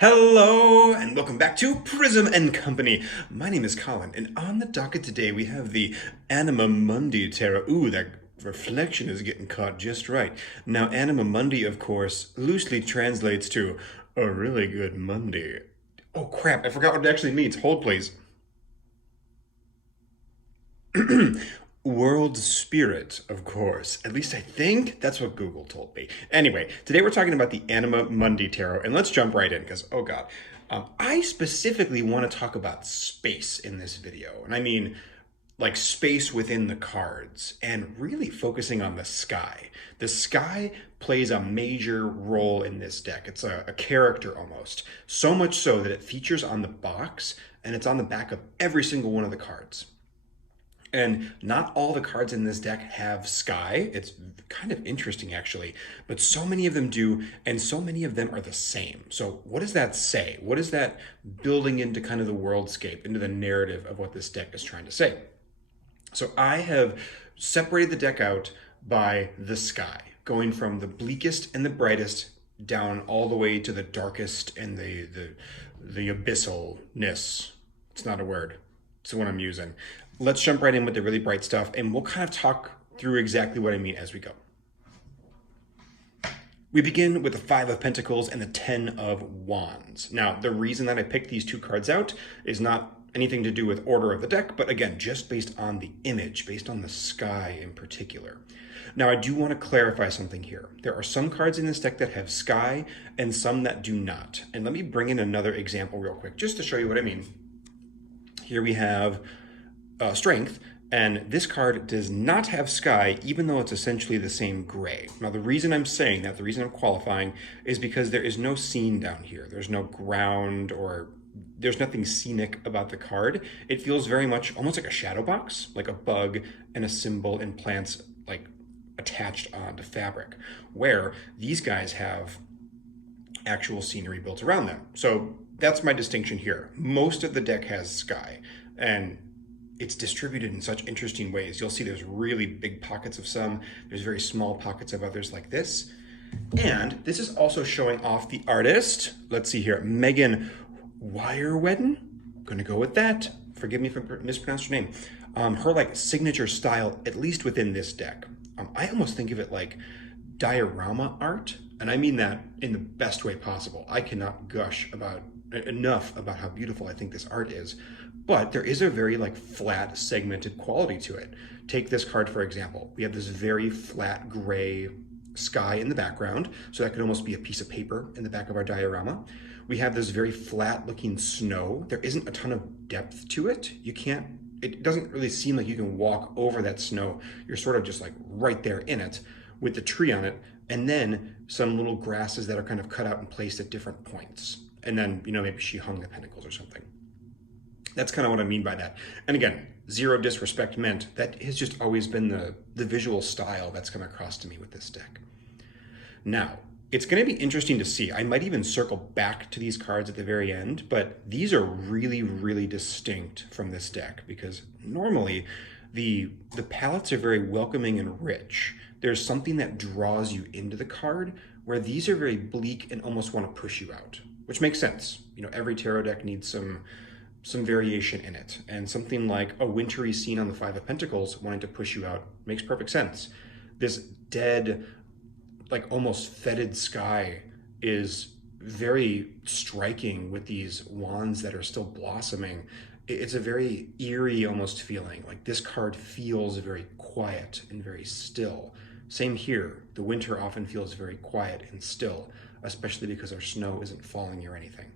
Hello and welcome back to Prism and Company. My name is Colin, and on the docket today we have the Anima Mundi Tarot. Ooh, that reflection is getting caught just right. Now, Anima Mundi, of course, loosely translates to a really good Monday. Oh crap, I forgot what it actually means. Hold please. World spirit, of course. At least I think that's what Google told me. Anyway, today we're talking about the Anima Mundi Tarot, and let's jump right in because, oh God. I specifically want to talk about space in this video, and I mean like space within the cards and really focusing on the sky. The sky plays a major role in this deck. It's a character almost, so much so that it features on the box and it's on the back of every single one of the cards. And not all the cards in this deck have sky. It's kind of interesting, actually, but so many of them do, and so many of them are the same. So what does that say? What is that building into kind of the worldscape, into the narrative of what this deck is trying to say? So I have separated the deck out by the sky, going from the bleakest and the brightest down all the way to the darkest and the abyssalness. It's not a word. It's the one I'm using. Let's jump right in with the really bright stuff, and we'll kind of talk through exactly what I mean as we go. We begin with the Five of Pentacles and the Ten of Wands. Now, the reason that I picked these two cards out is not anything to do with order of the deck, but again, just based on the image, based on the sky in particular. Now, I do want to clarify something here. There are some cards in this deck that have sky and some that do not. And let me bring in another example real quick, just to show you what I mean. Here we have Strength, and this card does not have sky, even though it's essentially the same gray. Now, the reason I'm saying that, the reason I'm qualifying, is because there is no scene down here. There's no ground, or there's nothing scenic about the card. It feels very much almost like a shadow box, like a bug and a symbol and plants like attached onto fabric, where these guys have actual scenery built around them. So that's my distinction here. Most of the deck has sky, and it's distributed in such interesting ways. You'll see there's really big pockets of some, there's very small pockets of others like this. And this is also showing off the artist. Let's see here, Megan Wirewedden. I'm gonna go with that. Forgive me if I mispronounced her name. Her like signature style, at least within this deck. I almost think of it like diorama art, and I mean that in the best way possible. I cannot gush enough about how beautiful I think this art is, but there is a very like flat segmented quality to it. Take this card for example. We have this very flat gray sky in the background, so that could almost be a piece of paper in the back of our diorama. We have this very flat looking snow. There isn't a ton of depth to it. It doesn't really seem like you can walk over that snow. You're sort of just like right there in it with the tree on it, and then some little grasses that are kind of cut out and placed at different points. And then, maybe she hung the pentacles or something. That's kind of what I mean by that. And again, zero disrespect meant. That has just always been the visual style that's come across to me with this deck. Now, it's going to be interesting to see. I might even circle back to these cards at the very end, but these are really, really distinct from this deck because normally the palettes are very welcoming and rich. There's something that draws you into the card, where these are very bleak and almost want to push you out, which makes sense. Every tarot deck needs some variation in it, and something like a wintry scene on the Five of Pentacles wanting to push you out makes perfect sense. This dead, like almost fetid sky is very striking with these wands that are still blossoming. It's a very eerie almost feeling. Like this card feels very quiet and very still. Same here. The winter often feels very quiet and still, especially because our snow isn't falling or anything.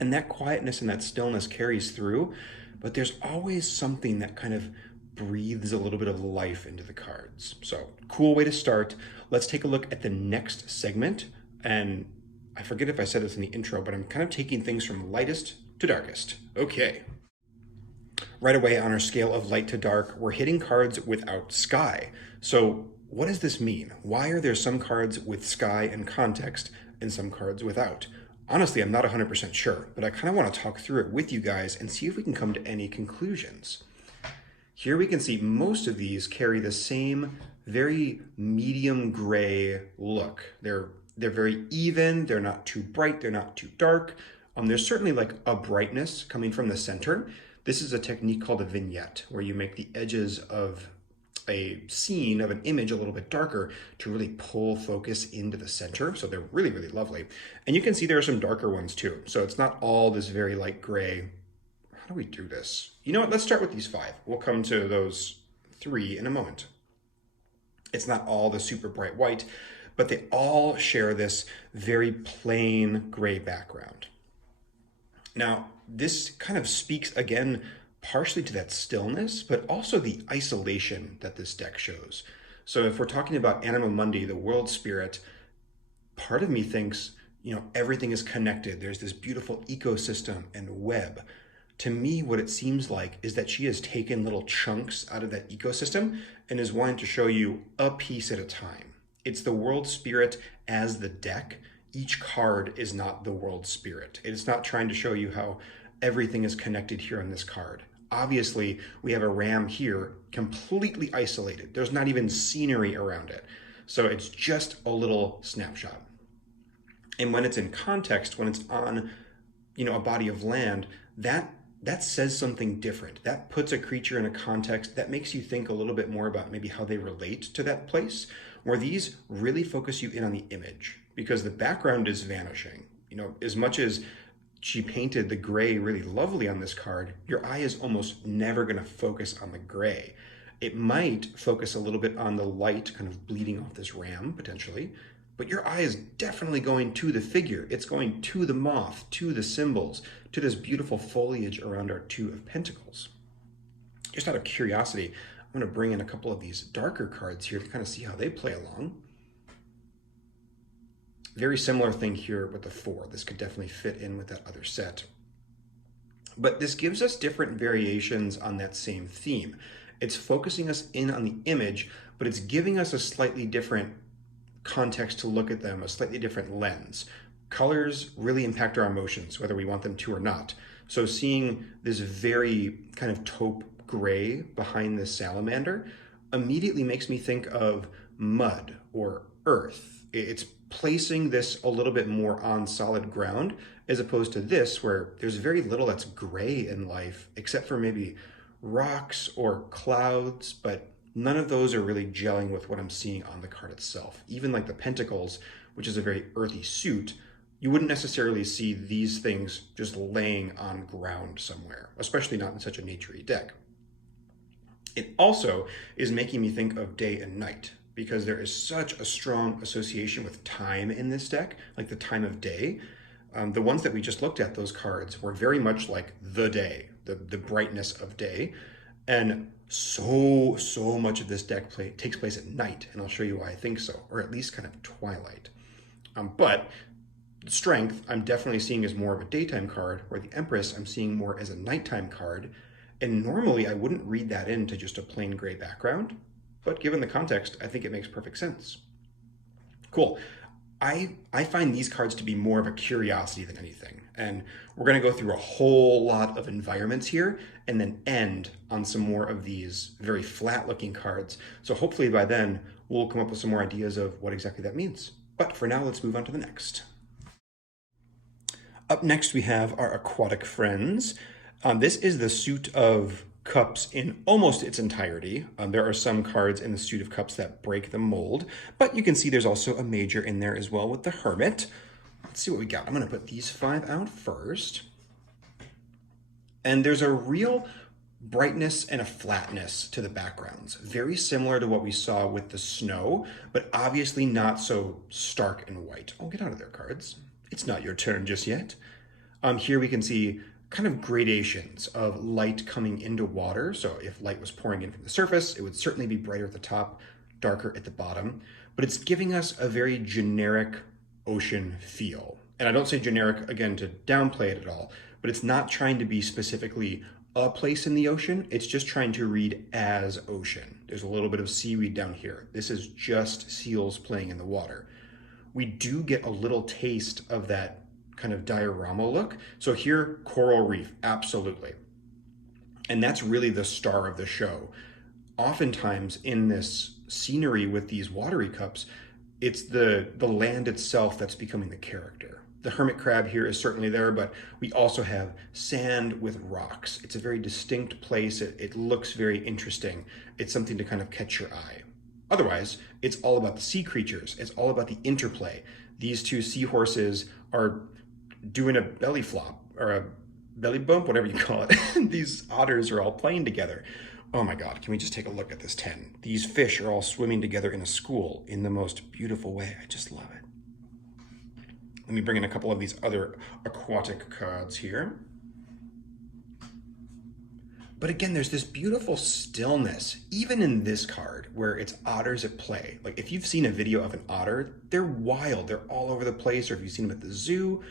And that quietness and that stillness carries through, but there's always something that kind of breathes a little bit of life into the cards. So cool way to start. Let's take a look at the next segment. And I forget if I said this in the intro, but I'm kind of taking things from lightest to darkest. Okay. Right away on our scale of light to dark, we're hitting cards without sky. So what does this mean? Why are there some cards with sky and context and some cards without? Honestly, I'm not 100% sure, but I kind of want to talk through it with you guys and see if we can come to any conclusions. Here we can see most of these carry the same very medium gray look. They're They're very even, they're not too bright, they're not too dark. There's certainly like a brightness coming from the center. This is a technique called a vignette, where you make the edges of a scene, of an image, a little bit darker to really pull focus into the center. So they're really, really lovely. And you can see there are some darker ones too. So it's not all this very light gray. How do we do this? You know what, let's start with these 5. We'll come to those 3 in a moment. It's not all the super bright white, but they all share this very plain gray background. Now, this kind of speaks again partially to that stillness, but also the isolation that this deck shows. So if we're talking about Anima Mundi, the world spirit, part of me thinks, you know, everything is connected. There's this beautiful ecosystem and web. To me, what it seems like is that she has taken little chunks out of that ecosystem and is wanting to show you a piece at a time. It's the world spirit as the deck. Each card is not the world spirit. It's not trying to show you how everything is connected here on this card. Obviously, we have a ram here completely isolated. There's not even scenery around it. So it's just a little snapshot. And when it's in context, when it's on, you know, a body of land, that says something different. That puts a creature in a context that makes you think a little bit more about maybe how they relate to that place, where these really focus you in on the image, because the background is vanishing. You know, as much as she painted the gray really lovely on this card, your eye is almost never going to focus on the gray. It might focus a little bit on the light kind of bleeding off this ram, potentially, but your eye is definitely going to the figure. It's going to the moth, to the symbols, to this beautiful foliage around our 2 of Pentacles. Just out of curiosity, I'm going to bring in a couple of these darker cards here to kind of see how they play along. Very similar thing here with the 4. This could definitely fit in with that other set. But this gives us different variations on that same theme. It's focusing us in on the image, but it's giving us a slightly different context to look at them, a slightly different lens. Colors really impact our emotions, whether we want them to or not. So seeing this very kind of taupe gray behind this salamander immediately makes me think of mud or earth. It's placing this a little bit more on solid ground, as opposed to this, where there's very little that's gray in life, except for maybe rocks or clouds, but none of those are really gelling with what I'm seeing on the card itself. Even like the Pentacles, which is a very earthy suit, you wouldn't necessarily see these things just laying on ground somewhere, especially not in such a naturey deck. It also is making me think of day and night, because there is such a strong association with time in this deck, like the time of day. The ones that we just looked at, those cards, were very much like the day, the brightness of day. And so much of this deck takes place at night, and I'll show you why I think so, or at least kind of twilight. But Strength, I'm definitely seeing as more of a daytime card, where the Empress I'm seeing more as a nighttime card. And normally I wouldn't read that into just a plain gray background, but given the context, I think it makes perfect sense. Cool. I find these cards to be more of a curiosity than anything. And we're going to go through a whole lot of environments here and then end on some more of these very flat looking cards. So hopefully by then we'll come up with some more ideas of what exactly that means. But for now, let's move on to the next. Up next, we have our Aquatic Friends. This is the suit of cups in almost its entirety. There are some cards in the suit of cups that break the mold, but you can see there's also a major in there as well with the Hermit. Let's see what we got. I'm going to put these 5 out first. And there's a real brightness and a flatness to the backgrounds, very similar to what we saw with the snow, but obviously not so stark and white. Oh, get out of there, cards. It's not your turn just yet. Here we can see kind of gradations of light coming into water. So if light was pouring in from the surface, it would certainly be brighter at the top, darker at the bottom, but it's giving us a very generic ocean feel. And I don't say generic, again, to downplay it at all, but it's not trying to be specifically a place in the ocean. It's just trying to read as ocean. There's a little bit of seaweed down here. This is just seals playing in the water. We do get a little taste of that kind of diorama look. So here, coral reef, absolutely. And that's really the star of the show. Oftentimes in this scenery with these watery cups, it's the land itself that's becoming the character. The hermit crab here is certainly there, but we also have sand with rocks. It's a very distinct place. It looks very interesting. It's something to kind of catch your eye. Otherwise, it's all about the sea creatures. It's all about the interplay. These two seahorses are doing a belly flop or a belly bump, whatever you call it. These otters are all playing together. Oh my God, can we just take a look at this 10? These fish are all swimming together in a school in the most beautiful way. I just love it. Let me bring in a couple of these other aquatic cards here. But again, there's this beautiful stillness, even in this card, where it's otters at play. Like if you've seen a video of an otter, they're wild, they're all over the place, or if you've seen them at the zoo,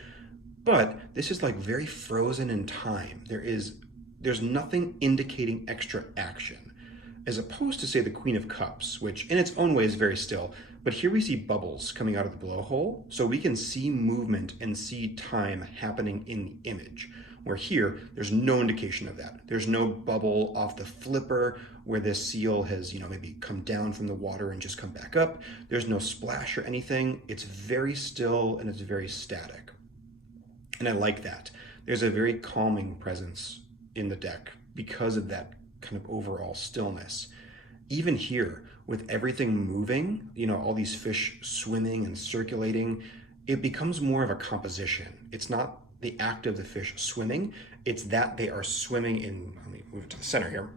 but this is like very frozen in time. There's nothing indicating extra action, as opposed to say the Queen of Cups, which in its own way is very still, but here we see bubbles coming out of the blowhole, so we can see movement and see time happening in the image. Where here, there's no indication of that. There's no bubble off the flipper where this seal has, maybe come down from the water and just come back up. There's no splash or anything. It's very still and it's very static. And I like that. There's a very calming presence in the deck because of that kind of overall stillness. Even here, with everything moving, all these fish swimming and circulating, it becomes more of a composition. It's not the act of the fish swimming, it's that they are swimming in, let me move it to the center here.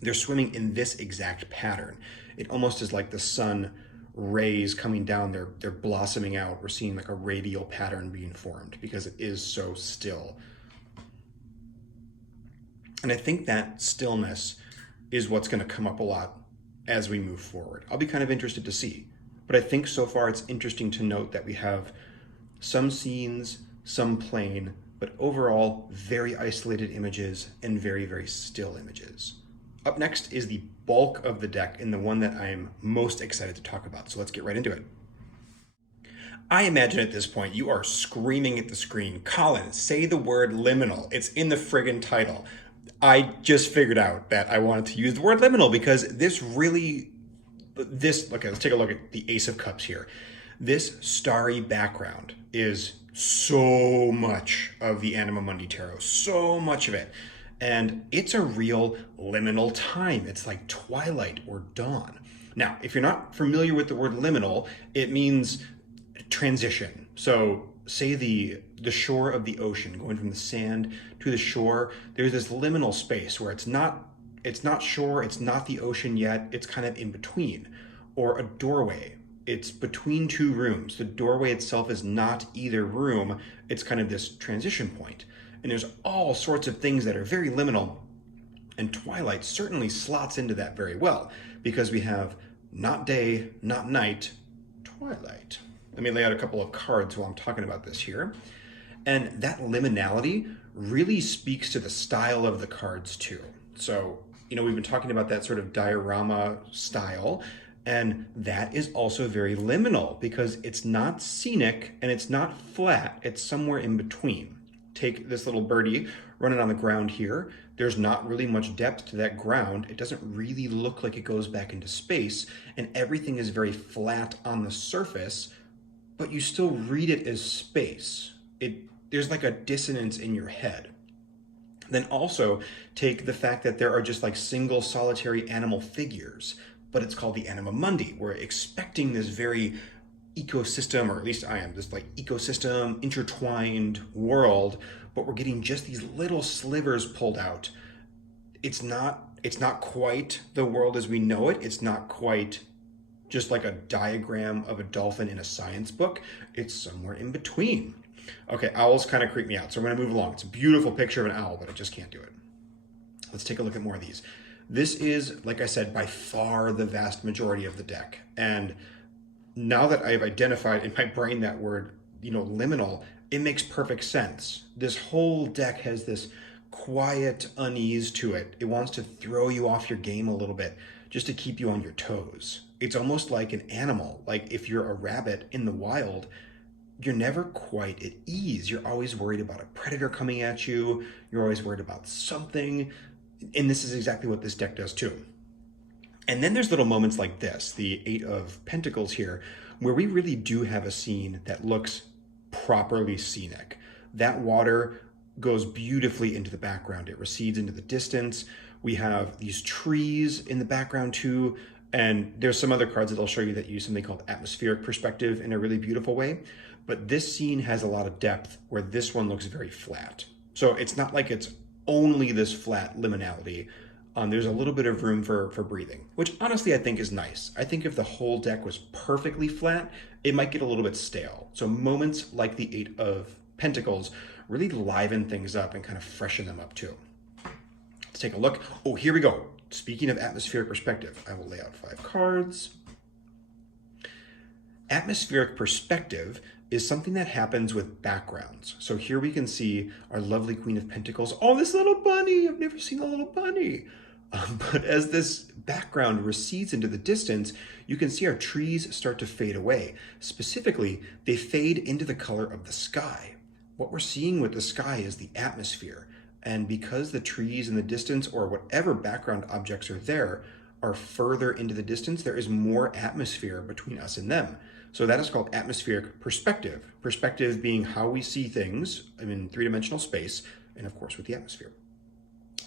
They're swimming in this exact pattern. It almost is like the sun rays coming down, they're blossoming out. We're seeing like a radial pattern being formed because it is so still. And I think that stillness is what's going to come up a lot as we move forward. I'll be kind of interested to see. But I think so far it's interesting to note that we have some scenes, some plain, but overall very isolated images and very, very still images. Up next is the bulk of the deck and the one that I am most excited to talk about. So let's get right into it. I imagine at this point you are screaming at the screen, Colin, say the word liminal. It's in the friggin' title. I just figured out that I wanted to use the word liminal because okay, let's take a look at the Ace of Cups here. This starry background is so much of the Anima Mundi Tarot, so much of it. And it's a real liminal time. It's like twilight or dawn. Now, if you're not familiar with the word liminal, it means transition. So say the shore of the ocean, going from the sand to the shore, there's this liminal space where it's not shore, it's not the ocean yet, it's kind of in between. Or a doorway. It's between two rooms. The doorway itself is not either room. It's kind of this transition point. And there's all sorts of things that are very liminal. And Twilight certainly slots into that very well because we have not day, not night, twilight. Let me lay out a couple of cards while I'm talking about this here. And that liminality really speaks to the style of the cards too. So, we've been talking about that sort of diorama style. And that is also very liminal because it's not scenic and it's not flat. It's somewhere in between. Take this little birdie, run it on the ground here. There's not really much depth to that ground. It doesn't really look like it goes back into space. And everything is very flat on the surface, but you still read it as space. There's like a dissonance in your head. Then also take the fact that there are just like single solitary animal figures, but it's called the Anima Mundi. We're expecting this very ecosystem, or at least I am, this like ecosystem, intertwined world, but we're getting just these little slivers pulled out. It's not quite the world as we know it. It's not quite just like a diagram of a dolphin in a science book. It's somewhere in between. Okay, owls kind of creep me out, so I'm going to move along. It's a beautiful picture of an owl, but I just can't do it. Let's take a look at more of these. This is, like I said, by far the vast majority of the deck. And now that I've identified in my brain that word, liminal, it makes perfect sense. This whole deck has this quiet unease to it. It wants to throw you off your game a little bit just to keep you on your toes. It's almost like an animal. Like if you're a rabbit in the wild, you're never quite at ease. You're always worried about a predator coming at you. You're always worried about something. And this is exactly what this deck does too. And then there's little moments like this, the Eight of Pentacles here, where we really do have a scene that looks properly scenic. That water goes beautifully into the background. It recedes into the distance. We have these trees in the background too. And there's some other cards that I'll show you that use something called atmospheric perspective in a really beautiful way. But this scene has a lot of depth where this one looks very flat. So it's not like it's only this flat liminality. There's a little bit of room for breathing, which honestly I think is nice. I think if the whole deck was perfectly flat, it might get a little bit stale. So moments like the Eight of Pentacles really liven things up and kind of freshen them up too. Let's take a look. Oh, here we go. Speaking of atmospheric perspective, I will lay out 5 cards. Atmospheric perspective is something that happens with backgrounds. So here we can see our lovely Queen of Pentacles. Oh, this little bunny. I've never seen a little bunny. But as this background recedes into the distance, you can see our trees start to fade away. Specifically, they fade into the color of the sky. What we're seeing with the sky is the atmosphere. And because the trees in the distance or whatever background objects are there are further into the distance, there is more atmosphere between us and them. So that is called atmospheric perspective. Perspective being how we see things in three-dimensional space, and of course with the atmosphere.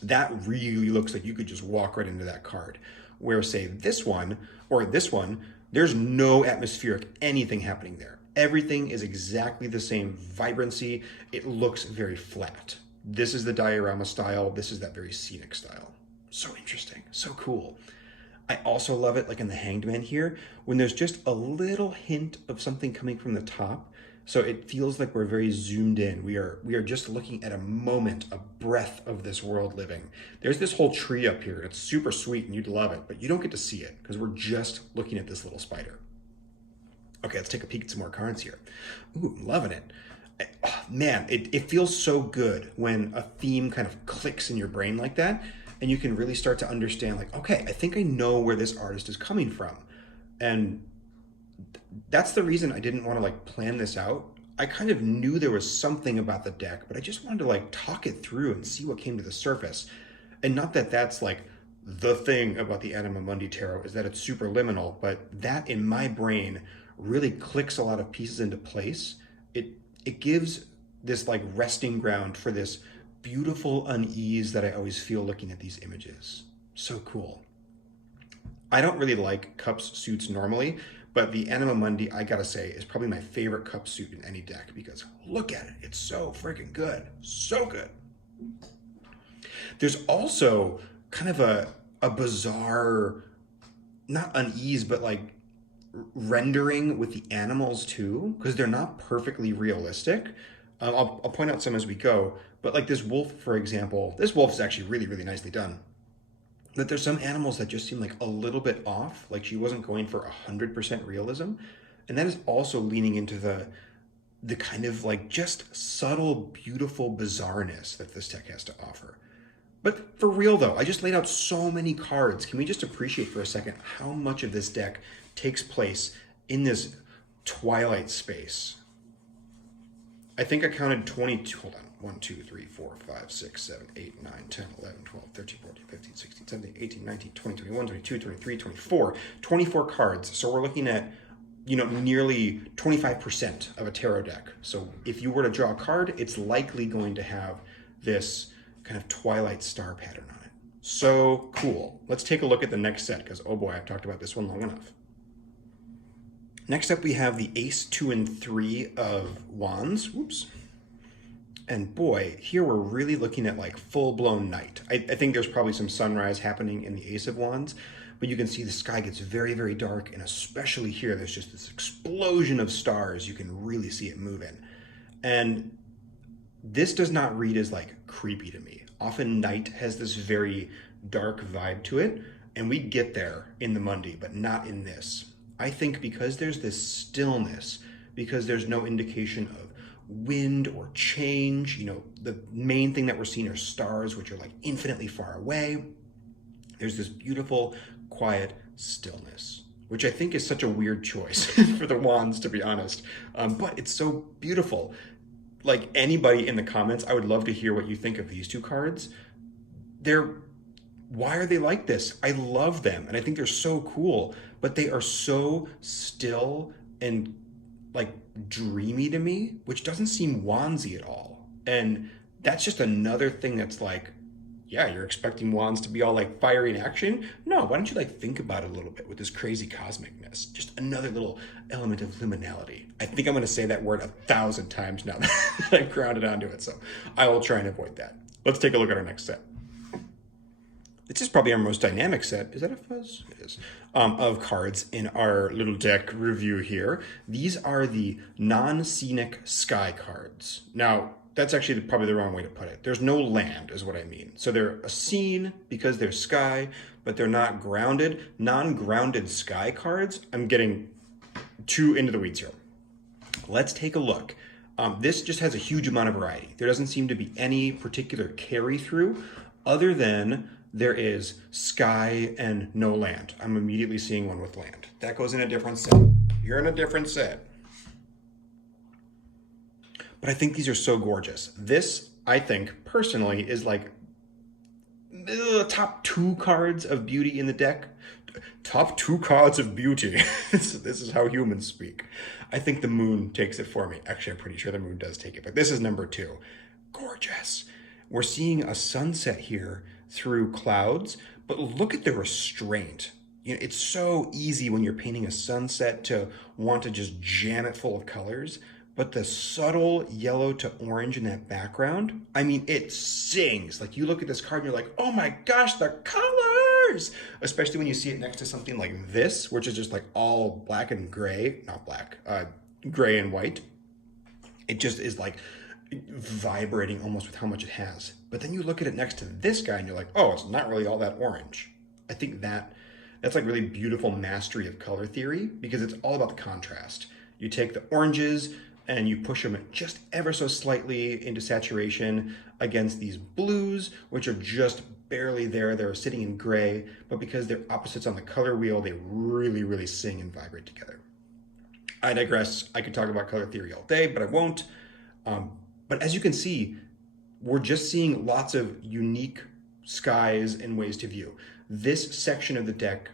That really looks like you could just walk right into that card. Where say this one, or this one, there's no atmospheric anything happening there. Everything is exactly the same vibrancy. It looks very flat. This is the diorama style. This is that very scenic style. So interesting, so cool. I also love it, like in the Hanged Man here, when there's just a little hint of something coming from the top. So it feels like we're very zoomed in. We are just looking at a moment, a breath of this world living. There's this whole tree up here. It's super sweet and you'd love it, but you don't get to see it because we're just looking at this little spider. Okay, let's take a peek at some more cards here. Ooh, I'm loving it. Oh, man, it feels so good when a theme kind of clicks in your brain like that, and you can really start to understand, like, okay, I think I know where this artist is coming from. And that's the reason I didn't want to like plan this out. I kind of knew there was something about the deck, but I just wanted to like talk it through and see what came to the surface. And not that that's like the thing about the Anima Mundi Tarot is that it's super liminal, but that in my brain really clicks a lot of pieces into place. It gives this like resting ground for this beautiful unease that I always feel looking at these images. So cool. I don't really like cups suits normally, but the Anima Mundi, I gotta say, is probably my favorite cup suit in any deck because look at it. It's so freaking good. So good. There's also kind of a bizarre, not unease, but like rendering with the animals too, because they're not perfectly realistic. I'll point out some as we go, but like this wolf, for example, this wolf is actually really, really nicely done. But there's some animals that just seem like a little bit off, like she wasn't going for 100% realism. And that is also leaning into the kind of like just subtle, beautiful bizarreness that this deck has to offer. But for real though, I just laid out so many cards. Can we just appreciate for a second how much of this deck takes place in this twilight space? I think I counted 22, hold on, 1, 2, 3, 4, 5, 6, 7, 8, 9, 10, 11, 12, 13, 14, 15, 16, 17, 18, 19, 20, 21, 22, 23, 24 cards. So we're looking at, nearly 25% of a tarot deck. So if you were to draw a card, it's likely going to have this kind of twilight star pattern on it. So cool. Let's take a look at the next set because, oh boy, I've talked about this one long enough. Next up, we have the Ace, 2, and 3 of Wands. Oops. And boy, here we're really looking at like full-blown night. I think there's probably some sunrise happening in the Ace of Wands, but you can see the sky gets very, very dark, and especially here, there's just this explosion of stars. You can really see it moving. And this does not read as like creepy to me. Often night has this very dark vibe to it, and we get there in the Mundi, but not in this. I think because there's this stillness, because there's no indication of wind or change, the main thing that we're seeing are stars, which are like infinitely far away. There's this beautiful, quiet stillness, which I think is such a weird choice for the Wands, to be honest. But it's so beautiful. Like anybody in the comments, I would love to hear what you think of these two cards. They're why are they like this? I love them and I think they're so cool, but they are so still and like dreamy to me, which doesn't seem wandsy at all. And that's just another thing that's like, yeah, you're expecting wands to be all like fiery in action. No, why don't you like think about it a little bit with this crazy cosmicness? Just another little element of liminality. I think I'm going to say that word 1,000 times now that I've grounded onto it. So I will try and avoid that. Let's take a look at our next set. This is probably our most dynamic set. Is that a fuzz? It is. Of cards in our little deck review here. These are the non-Scenic Sky Cards. Now, that's actually probably the wrong way to put it. There's no land, is what I mean. So they're a scene because they're sky, but they're not grounded. Non-grounded sky cards, I'm getting too into the weeds here. Let's take a look. This just has a huge amount of variety. There doesn't seem to be any particular carry through other than there is sky and no land. I'm immediately seeing one with land. That goes in a different set. You're in a different set. But I think these are so gorgeous. This, I think, personally, is like the top 2 cards of beauty in the deck. Top 2 cards of beauty. This is how humans speak. I think the moon takes it for me. Actually, I'm pretty sure the moon does take it, but this is number 2. Gorgeous. We're seeing a sunset here through clouds, but look at the restraint. You know, it's so easy when you're painting a sunset to want to just jam it full of colors, but the subtle yellow to orange in that background, I mean, it sings. Like you look at this card and you're like, oh my gosh, the colors! Especially when you see it next to something like this, which is just like all black and gray, not black, gray and white. It just is like vibrating almost with how much it has. But then you look at it next to this guy and you're like, oh, it's not really all that orange. I think that's like really beautiful mastery of color theory because it's all about the contrast. You take the oranges and you push them just ever so slightly into saturation against these blues, which are just barely there. They're sitting in gray, but because they're opposites on the color wheel, they really, really sing and vibrate together. I digress. I could talk about color theory all day, but I won't. But as you can see, we're just seeing lots of unique skies and ways to view. This section of the deck,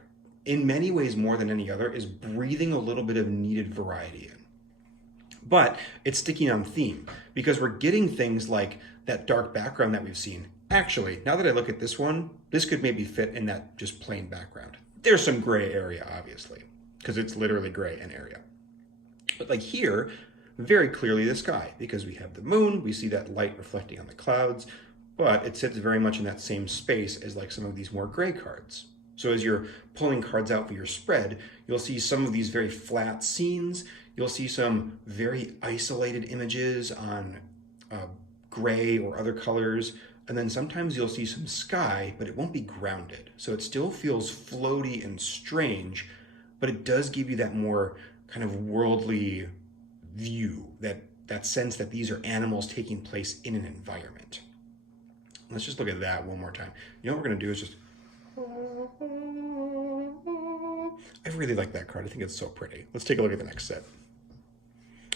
in many ways more than any other, is breathing a little bit of needed variety in. But it's sticking on theme because we're getting things like that dark background that we've seen. Actually, now that I look at this one, this could maybe fit in that just plain background. There's some gray area, obviously, because it's literally gray an area. But like here, very clearly the sky, because we have the moon, we see that light reflecting on the clouds, but it sits very much in that same space as like some of these more gray cards. So as you're pulling cards out for your spread, you'll see some of these very flat scenes, you'll see some very isolated images on gray or other colors, and then sometimes you'll see some sky, but it won't be grounded. So it still feels floaty and strange, but it does give you that more kind of worldly view, that sense that these are animals taking place in an environment. Let's just look at that one more time. You know what we're gonna do is just, I really like that card. I think it's so pretty. Let's take a look at the next set.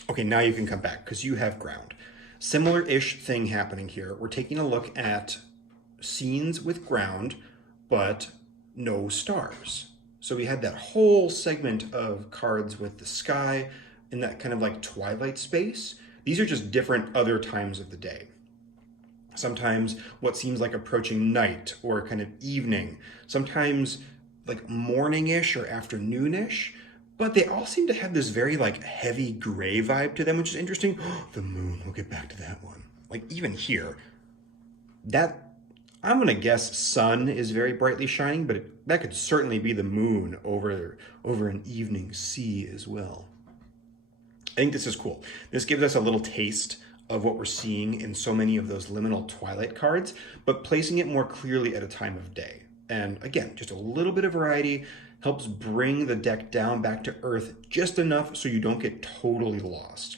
Okay, now you can come back because you have ground. Similar-ish thing happening here. We're taking a look at scenes with ground, but no stars. So we had that whole segment of cards with the sky in that kind of like twilight space. These are just different other times of the day. Sometimes what seems like approaching night or kind of evening, sometimes like morning-ish or afternoon-ish, but they all seem to have this very like heavy gray vibe to them, which is interesting. The moon, we'll get back to that one. Like even here, that, I'm gonna guess sun is very brightly shining, but that could certainly be the moon over an evening sea as well. I think this is cool. This gives us a little taste of what we're seeing in so many of those liminal twilight cards, but placing it more clearly at a time of day. And again, just a little bit of variety helps bring the deck down back to earth just enough so you don't get totally lost.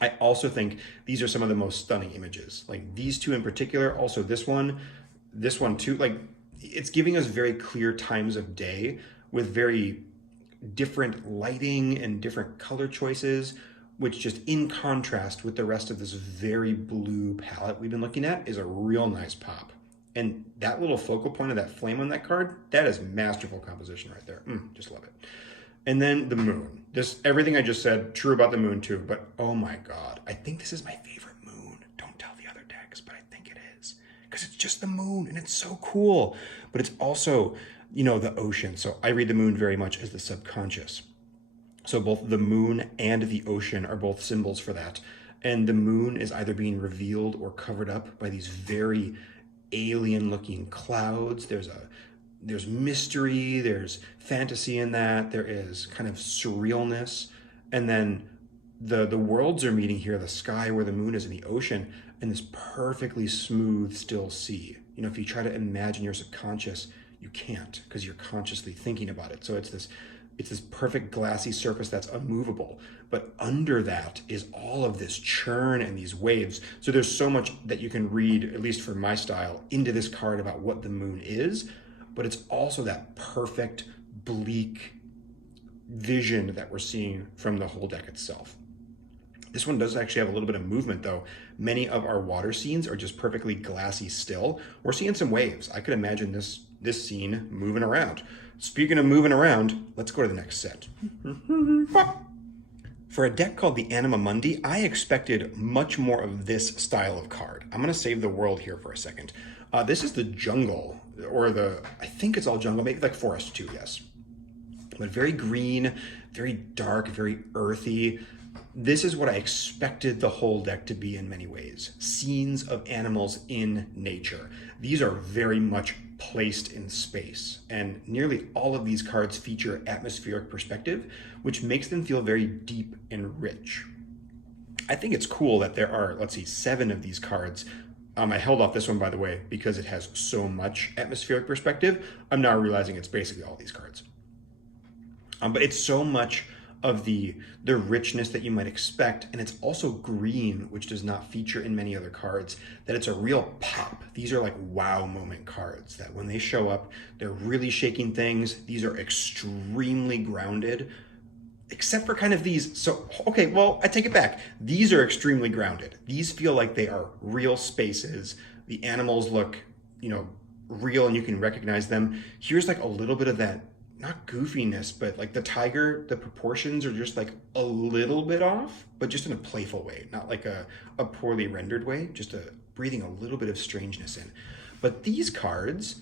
I also think these are some of the most stunning images. Like these two in particular, also this one too, like it's giving us very clear times of day with very different lighting and different color choices, which just in contrast with the rest of this very blue palette we've been looking at is a real nice pop. And that little focal point of that flame on that card, that is masterful composition right there. Just love it. And then the moon. Everything I just said, true about the moon too, but oh my God, I think this is my favorite moon. Don't tell the other decks, but I think it is. Because it's just the moon and it's so cool. But it's also, you know, the ocean. So I read the moon very much as the subconscious. So both the moon and the ocean are both symbols for that. And the moon is either being revealed or covered up by these very alien looking clouds. There's mystery, there's fantasy in that, there is kind of surrealness. And then the worlds are meeting here, the sky where the moon is and the ocean, and this perfectly smooth, still sea. You know, if you try to imagine your subconscious, you can't because you're consciously thinking about it. So it's this perfect glassy surface that's unmovable. But under that is all of this churn and these waves. So there's so much that you can read, at least for my style, into this card about what the moon is. But it's also that perfect, bleak vision that we're seeing from the whole deck itself. This one does actually have a little bit of movement though. Many of our water scenes are just perfectly glassy still. We're seeing some waves. I could imagine this scene moving around. Speaking of moving around, let's go to the next set. For a deck called the Anima Mundi, I expected much more of this style of card. I'm gonna save the world here for a second. This is the jungle, or I think it's all jungle, maybe like forest too, yes. But very green, very dark, very earthy. This is what I expected the whole deck to be in many ways. Scenes of animals in nature. These are very much placed in space, and nearly all of these cards feature atmospheric perspective, which makes them feel very deep and rich. I think it's cool that there are, let's see, 7 of these cards. I held off this one, by the way, because it has so much atmospheric perspective. I'm now realizing it's basically all these cards. But it's so much of the richness that you might expect, and it's also green, which does not feature in many other cards, that it's a real pop. These are like wow moment cards that when they show up, they're really shaking things. These are extremely grounded, except for kind of these. So, okay, well, I take it back. These are extremely grounded. These feel like they are real spaces. The animals look, you know, real and you can recognize them. Here's like a little bit of that, not goofiness, but like the tiger, the proportions are just like a little bit off, but just in a playful way, not like a poorly rendered way, just breathing a little bit of strangeness in. But these cards,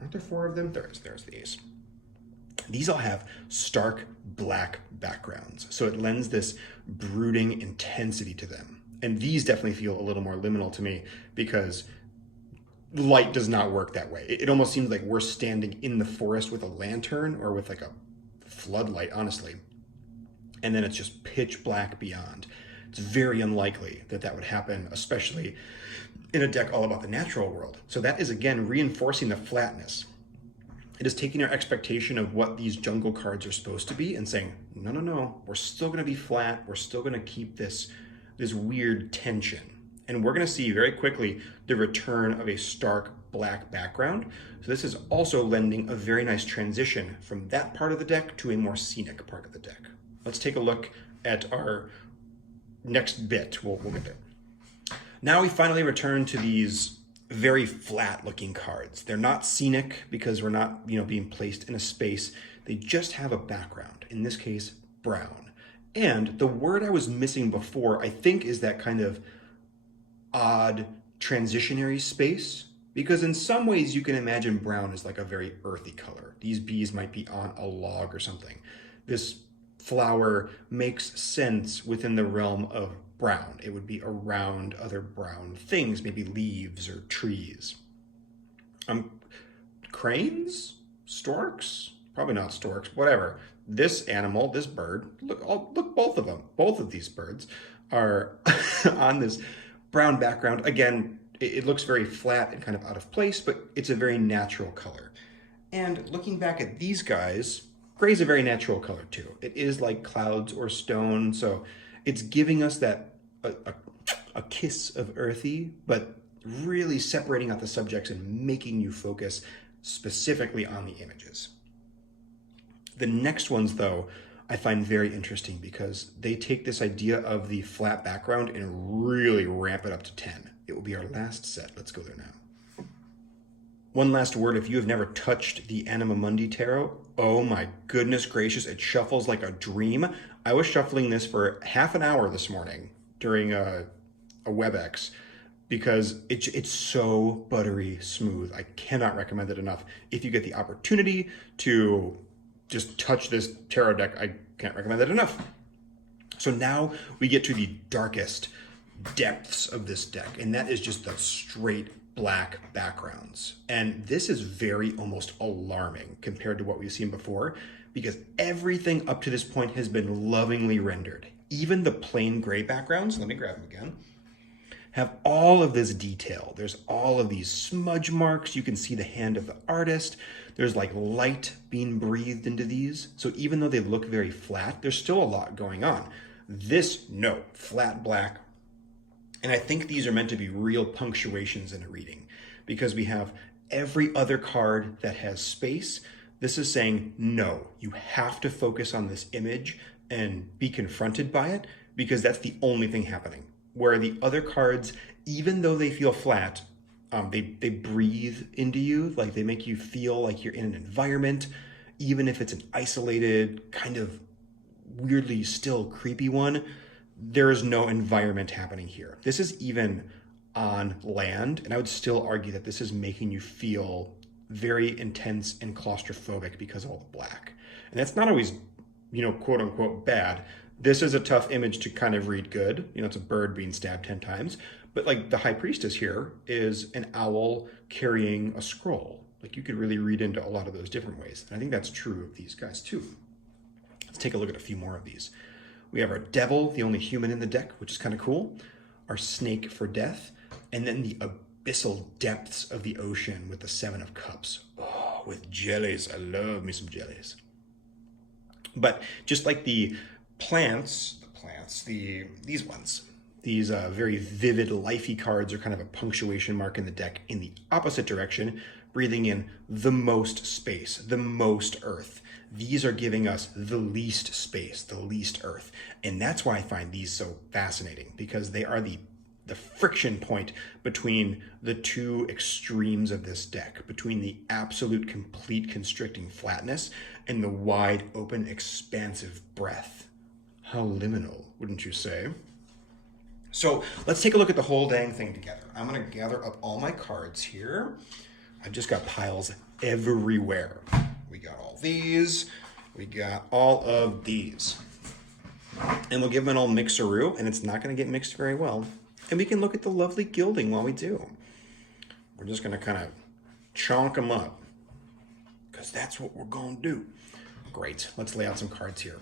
aren't there 4 of them? There's the ace. These all have stark black backgrounds, so it lends this brooding intensity to them. And these definitely feel a little more liminal to me because light does not work that way. It almost seems like we're standing in the forest with a lantern or with like a floodlight, honestly. And then it's just pitch black beyond. It's very unlikely that that would happen, especially in a deck all about the natural world. So that is, again, reinforcing the flatness. It is taking our expectation of what these jungle cards are supposed to be and saying, no, no, no, we're still gonna be flat. We're still gonna keep this weird tension. And we're gonna see very quickly the return of a stark black background. So this is also lending a very nice transition from that part of the deck to a more scenic part of the deck. Let's take a look at our next bit. We'll get there. Now we finally return to these very flat looking cards. They're not scenic because we're not, you know, being placed in a space. They just have a background, in this case, brown. And the word I was missing before, I think, is that kind of odd transitionary space, because in some ways you can imagine brown as like a very earthy color. These bees might be on a log or something. This flower makes sense within the realm of brown. It would be around other brown things, maybe leaves or trees. Cranes? Storks? Probably not storks, whatever. This animal, this bird, look, both of them, both of these birds are on this brown background. Again, it looks very flat and kind of out of place, but it's a very natural color. And looking back at these guys, gray's a very natural color too. It is like clouds or stone, so it's giving us that a kiss of earthy, but really separating out the subjects and making you focus specifically on the images. The next ones, though, I find very interesting because they take this idea of the flat background and really ramp it up to 10. It will be our last set. Let's go there now. One last word, if you have never touched the Anima Mundi Tarot, oh my goodness gracious, it shuffles like a dream. I was shuffling this for half an hour this morning during a WebEx because it's so buttery smooth. I cannot recommend it enough. If you get the opportunity to just touch this tarot deck, I can't recommend it enough. So now we get to the darkest depths of this deck, and that is just the straight black backgrounds. And this is very almost alarming compared to what we've seen before, because everything up to this point has been lovingly rendered. Even the plain gray backgrounds, let me grab them again, have all of this detail. There's all of these smudge marks. You can see the hand of the artist. There's like light being breathed into these. So even though they look very flat, there's still a lot going on. This, no, flat black. And I think these are meant to be real punctuations in a reading, because we have every other card that has space. This is saying, no, you have to focus on this image and be confronted by it, because that's the only thing happening. Where the other cards, even though they feel flat, they breathe into you, like they make you feel like you're in an environment, even if it's an isolated, kind of weirdly still creepy one. There is no environment happening here. This is even on land, and I would still argue that this is making you feel very intense and claustrophobic because of all the black. And that's not always, quote unquote bad. This is a tough image to kind of read good. It's a bird being stabbed 10 times. But like the High Priestess here is an owl carrying a scroll. Like you could really read into a lot of those different ways. And I think that's true of these guys too. Let's take a look at a few more of these. We have our Devil, the only human in the deck, which is kind of cool. Our Snake for Death. And then the abyssal depths of the ocean with the Seven of Cups. Oh, with jellies. I love me some jellies. But just like the plants, these ones, these very vivid, lifey cards are kind of a punctuation mark in the deck in the opposite direction, breathing in the most space, the most earth. These are giving us the least space, the least earth. And that's why I find these so fascinating, because they are the friction point between the two extremes of this deck, between the absolute, complete, constricting flatness and the wide open, expansive breadth. How liminal, wouldn't you say? So let's take a look at the whole dang thing together. I'm going to gather up all my cards here. I've just got piles everywhere. We got all these. We got all of these. And we'll give them an old mixeroo, and it's not going to get mixed very well. And we can look at the lovely gilding while we do. We're just going to kind of chonk them up, because that's what we're going to do. Great. Let's lay out some cards here.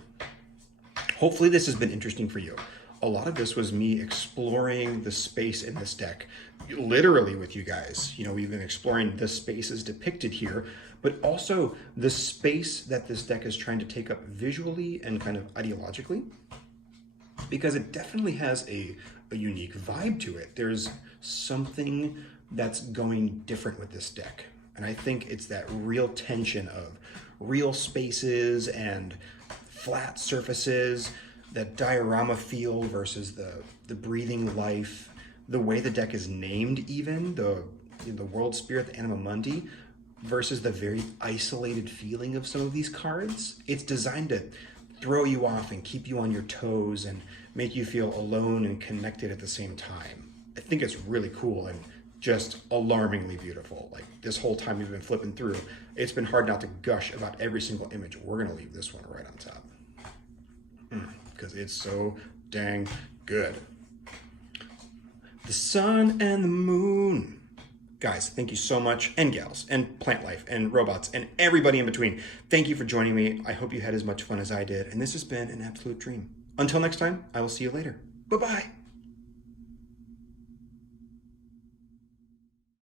Hopefully this has been interesting for you. A lot of this was me exploring the space in this deck, literally with you guys. We've been exploring the spaces depicted here, but also the space that this deck is trying to take up visually and kind of ideologically, because it definitely has a unique vibe to it. There's something that's going different with this deck. And I think it's that real tension of real spaces and flat surfaces, that diorama feel versus the breathing life, the way the deck is named even, the world spirit, the Anima Mundi, versus the very isolated feeling of some of these cards. It's designed to throw you off and keep you on your toes and make you feel alone and connected at the same time. I think it's really cool and just alarmingly beautiful. Like this whole time we've been flipping through, it's been hard not to gush about every single image. We're gonna leave this one right on top, because it's so dang good. The sun and the moon. Guys, thank you so much, and gals, and plant life, and robots, and everybody in between. Thank you for joining me. I hope you had as much fun as I did, and this has been an absolute dream. Until next time, I will see you later. Bye-bye.